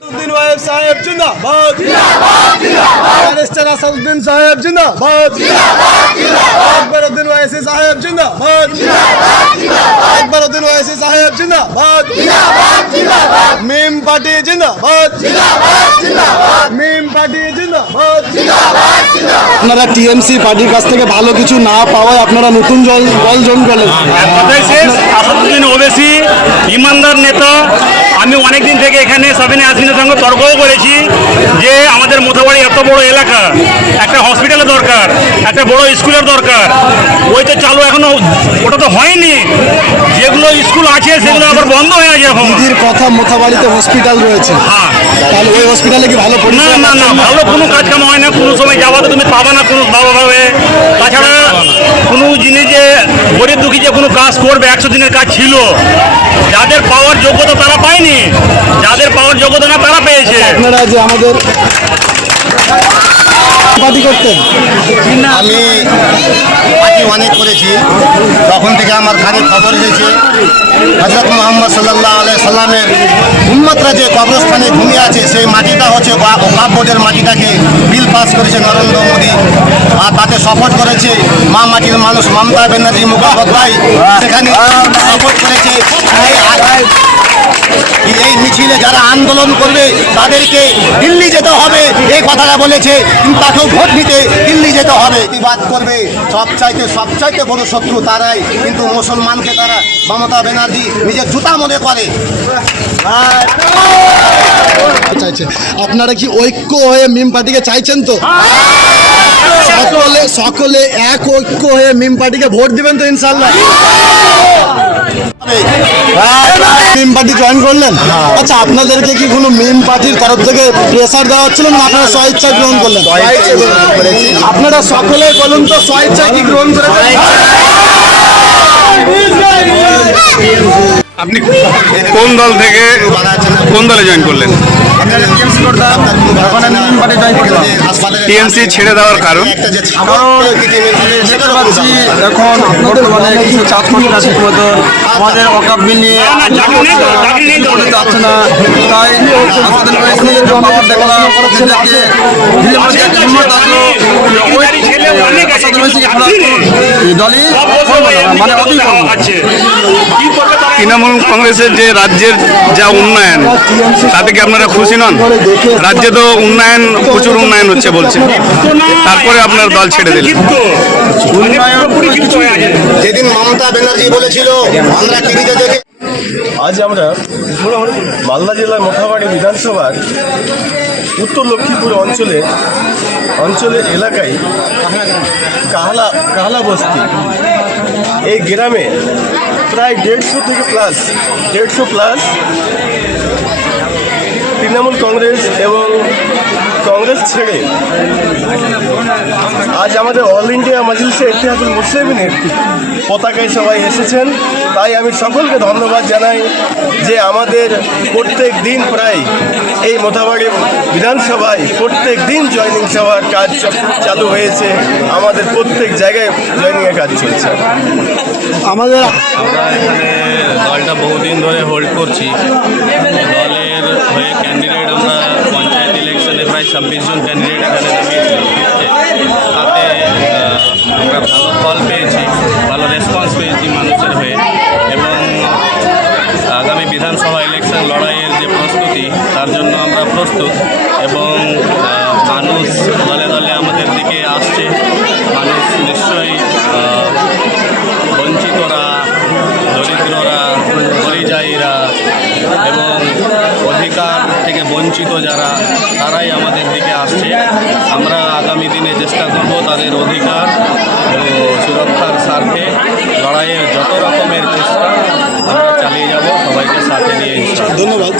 असादुद्दीन वाहिद साहेब जिंदाबाद, बैरिस्टर असादुद्दीन साहेब जिंदाबाद, अकबरुद्दीन ओवैसी साहेब जिंदाबाद, अकबरुद्दीन ओवैसी साहेब जिंदाबाद, मीम पार्टी जिंदाबाद, मीम पार्टी जिंदाबाद। আপনারা টিএমসি পার্টির কাছ থেকে ভালো কিছু না পাওয়ায় আপনারা নতুন দল জয়েন করলেন। আসাদুদ্দিন ওবেসি ইমানদার নেতা। আমি অনেকদিন থেকে এখানে সাবিনা ইয়াসমিনের সঙ্গে তর্কও করেছি যে আমাদের মোথাবাড়ি এত বড় এলাকা, একটা হসপিটালের দরকার, একটা বড় স্কুলের দরকার। ওই তো চালু এখনো, ওটা তো হয়নি। যেগুলো স্কুল আছে সেগুলো আবার বন্ধ হয়ে আছে এখন। দিদির কথা মোথাবাড়িতে হসপিটাল রয়েছে, হ্যাঁ, তাহলে ওই হসপিটালে কি ভালো না না না, ভালো কোনো কাজ কাম হয় না। কোনো সময় যাওয়াতে তুমি পাবা না কোনো ভালোভাবে। তাছাড়া কোনো জিনিস যে গরিব দুঃখী যে কোনো কাজ করবে, 100 দিনের কাজ ছিল, যাদের পাওয়ার যোগ্যতা তারা পায়নি, যাদের পাওয়ার যোগ্যতা না তারা পেয়েছে। আপনারা যে আমাদের পার্টি করতেন, আমি পার্টি অনেক করেছি। তখন থেকে আমার কানে খবর হয়েছে হযরত মুহাম্মদ সাল্লাল্লাহু আলাইহি সাল্লামের উম্মতরা যে কবরস্থানে ঘুমিয়ে আছে, সেই মাটিটা হচ্ছে ওয়াকফ বোর্ডের মাটিটাকে বিল পাস করেছে নরেন্দ্র মোদী, আর তাতে সাপোর্ট করেছে মা মাটির মানুষ মমতা ব্যানার্জি মুখোপাধ্যায়। সেখানে সাপোর্ট করেছে। এই মিছিলে যারা আন্দোলন করবে তাদেরকে দিল্লি যেতে হবে, এই কথাটা বলেছে। কিন্তু তাকেও ভোট দিতে দিল্লি যেতে হবে, প্রতিবাদ করবে। সবচাইতে বড় শত্রু তারাই, কিন্তু মুসলমানকে তারা মমতা ব্যানার্জি নিজের জুতা মনে করে। চাইছে আপনারা কি ঐক্য হয়ে মিম পার্টিকে চাইছেন? তো সকলে এক ঐক্য হয়ে মিম পার্টিকে ভোট দিবেন তো ইনশাল্লাহ? মিম পার্টি জয়েন করলেন, আচ্ছা আপনাদেরকে কি কোনো মিম পার্টির তরফ থেকে প্রেসার দেওয়া হচ্ছিল না আপনারা স্বেচ্ছায় গ্রহণ করলেন? আপনারা সকলে বলুন তো, স্বেচ্ছায় কি গ্রহণ করেছেন? আপনি কোন দল থেকে কোন দলে জয়েন করলেন? টিএমসি ছেড়ে দেওয়ার কারণ? এখন বর্তমানে কিছু চাঁদপাটিরা ঠিক মতো আমাদের ওয়াকফ বিল নিয়ে যাচ্ছে না, তাই দলই মানে তৃণমূল কংগ্রেসের যে রাজ্যের যা উন্নয়ন, তাতে কি আপনারা খুশি নন? রাজ্যে তো উন্নয়ন, প্রচুর উন্নয়ন হচ্ছে বলছেন, তারপরে আপনার দল ছেড়ে দিলেন। যেদিন মমতা ব্যানার্জি বলেছিল আমরা টিভিতে দেখে, আজ আমরা মালদা জেলার মোথাবাড়ি বিধানসভার উত্তর লক্ষ্মীপুর অঞ্চলের এলাকায় কাহলা বস্তি, এই গ্রামে প্রায় 150 প্লাস তৃণমূল কংগ্রেস এবং কংগ্রেস ছেড়ে আজ আমাদের অল ইন্ডিয়া মজলিসে ইত্তেহাদুল মুসলিমিনের পতাকায় সবাই এসেছেন। তাই আমি সকলকে ধন্যবাদ জানাই যে আমাদের প্রত্যেক দিন প্রায় এই মোথাবাড়ি বিধানসভায় প্রত্যেক দিন জয়েনিং সভার কাজ চালু হয়েছে। আমাদের প্রত্যেক জায়গায় জয়েনিংয়ের কাজ চলছে। আমরা এখানে দলটা বহুদিন ধরে হোল্ড করছি। দলের হয়ে ক্যান্ডিডেট আমরা পঞ্চায়েত ইলেকশনে প্রায় 26 জন ক্যান্ডিডেট এখানে নামিয়েছিলাম। তাতে আমরা ভালো ফল পেয়েছি, ভালো রেসপন্স পেয়েছি মানুষের হয়ে। এবং আগামী বিধানসভা ইলেকশন লড়াইয়ের যে প্রস্তুতি, তার জন্য আমরা প্রস্তুত। এবং মানুষ দলে দলে আমাদের দিকে আসছে। মানুষ নিশ্চয়ই বঞ্চিতরা, দরিদ্ররা, পরিযায়ীরা এবং অধিকার থেকে বঞ্চিত যারা, তারাই আমাদের দিকে আসছে। আমরা আগামী দিনে চেষ্টা করব তাদের অধিকার ও সুরক্ষার স্বার্থে লড়াইয়ের যত রকমের চেষ্টা আমরা চালিয়ে যাব, সবাইকে সাথে নিয়ে। ধন্যবাদ।